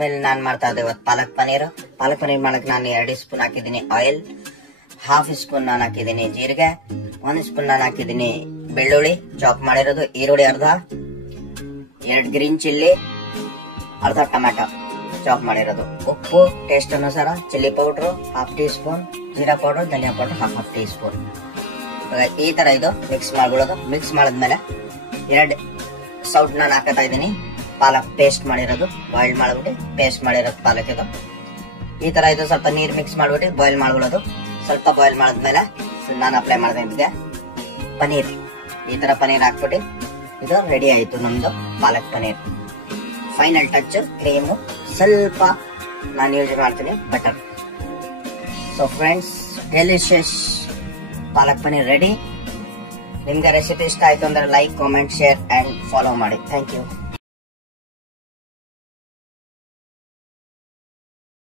ಮೇಲೆ ನಾನ್ ಮಾಡ್ತಾ ಇದ್ದೆ ಇವತ್ತು ಪಾಲಕ್ ಪನೀರ್ ಮಾಡಕ್ ನಾನು 2 ಸ್ಪೂನ್ ಹಾಕಿದೀನಿ ಆಯಿಲ್, ಹಾಫ್ ಸ್ಪೂನ್ ನಾನು ಹಾಕಿದೀನಿ ಜೀರಿಗೆ, 1 ಸ್ಪೂನ್ ನಾನು ಹಾಕಿದೀನಿ ಬೆಳ್ಳುಳ್ಳಿ ಚಾಪ್ ಮಾಡಿರೋದು, ಈರುಳ್ಳಿ ಅರ್ಧ, 2 ಗ್ರೀನ್ ಚಿಲ್ಲಿ, ಅರ್ಧ ಟೊಮ್ಯಾಟೊ ಚಾಪ್ ಮಾಡಿರೋದು, ಉಪ್ಪು ಟೇಸ್ಟ್ ಅನುಸಾರ, chilli powder half teaspoon, jeera powder, dhaniya powder half teaspoon. ಈ ತರ ಇದು ಮಿಕ್ಸ್ ಮಾಡ್ಬಿಡೋದು. ಮಿಕ್ಸ್ ಮಾಡಿದ್ಮೇಲೆ 2 ಸೌಟ್ ನಾನು ಹಾಕತಾ ಇದೀನಿ ಪಾಲಕ್ ಪೇಸ್ಟ್ ಮಾಡಿರೋದು, ಬಾಯ್ಲ್ ಮಾಡ್ಬಿಟ್ಟು ಪೇಸ್ಟ್ ಮಾಡಿರೋದು ಪಾಲಕ್ ಇದು. ಈ ತರ ಇದು ಸ್ವಲ್ಪ ನೀರ್ ಮಿಕ್ಸ್ ಮಾಡ್ಬಿಟ್ಟು ಬಾಯ್ಲ್ ಮಾಡ್ಬಿಡೋದು. ಸ್ವಲ್ಪ ಬಾಯ್ಲ್ ಮಾಡಿದ್ಮೇಲೆ ನಾನು ಅಪ್ಲೈ ಮಾಡಿದೆ ಪನೀರ್. ಈ ತರ ಪನೀರ್ ಹಾಕ್ಬಿಟ್ಟು ಇದು ರೆಡಿ ಆಯ್ತು ನಮ್ದು palak paneer. Final touch cream ಸ್ವಲ್ಪ ನಾನು ಯೂಸ್ ಮಾಡ್ತೀನಿ butter. So friends, delicious palak paneer ready. ನಿಮ್ಗೆ ರೆಸಿಪಿ ಇಷ್ಟ ಆಯ್ತು ಅಂದ್ರೆ like, comment, share and follow ಮಾಡಿ. Thank you.